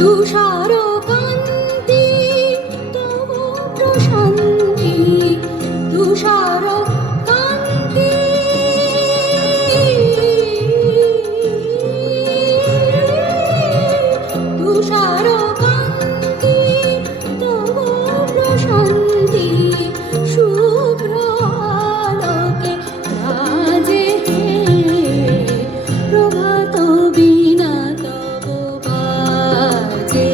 তুষারো কান্তি তব প্রশান্তি, তুষারো কান্তি তুষারো কান্তি তব প্রশান্তি, শুভ্র আলোকে রাজে প্রভাত বীণা তব বাজে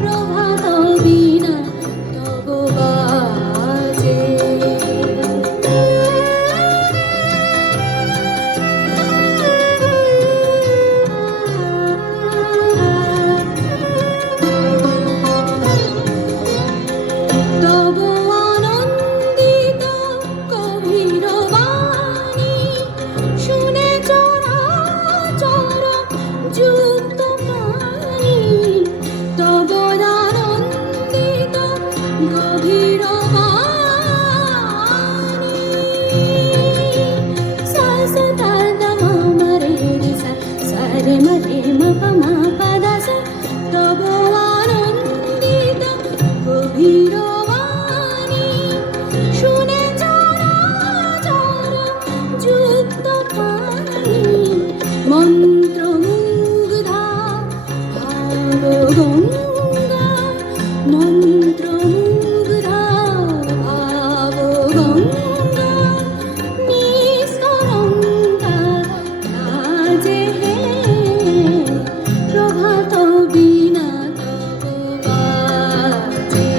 প্রভাত বীণা তব বাজে। তব আনন্দিত গভীর বাণী শুনে চরাচর যুক্ত প্রাণী, তব আনন্দিত গভীর বাণী। সা সা তা দা মা মা রে রে সা, সা রে মা রে মা পা মা পা দা সা, তব আনন্দিত গভীর বাণী শুনে চরাচর যুক্ত প্রাণী, মন্ত্রমুগ্ধা ভাবগঙ্গা, মন্ত্রমুগ্ধা ভাবগঙ্গা, নিস্তরঙ্গা রাজে প্রভাত বীণা তব বাজে,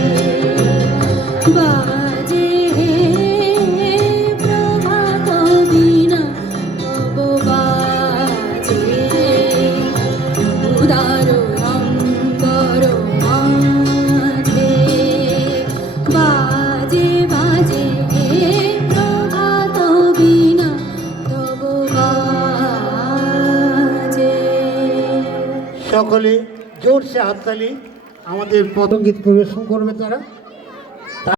বাজে প্রভাত বীণা তব বাজে। উদার অঙ্গর মাঝে বাজে বাজে প্রভাত বীণা তব বাজে। সকলে জোরসে হাততালি, আমাদের পদগীত পরিবেশন করবে তারা।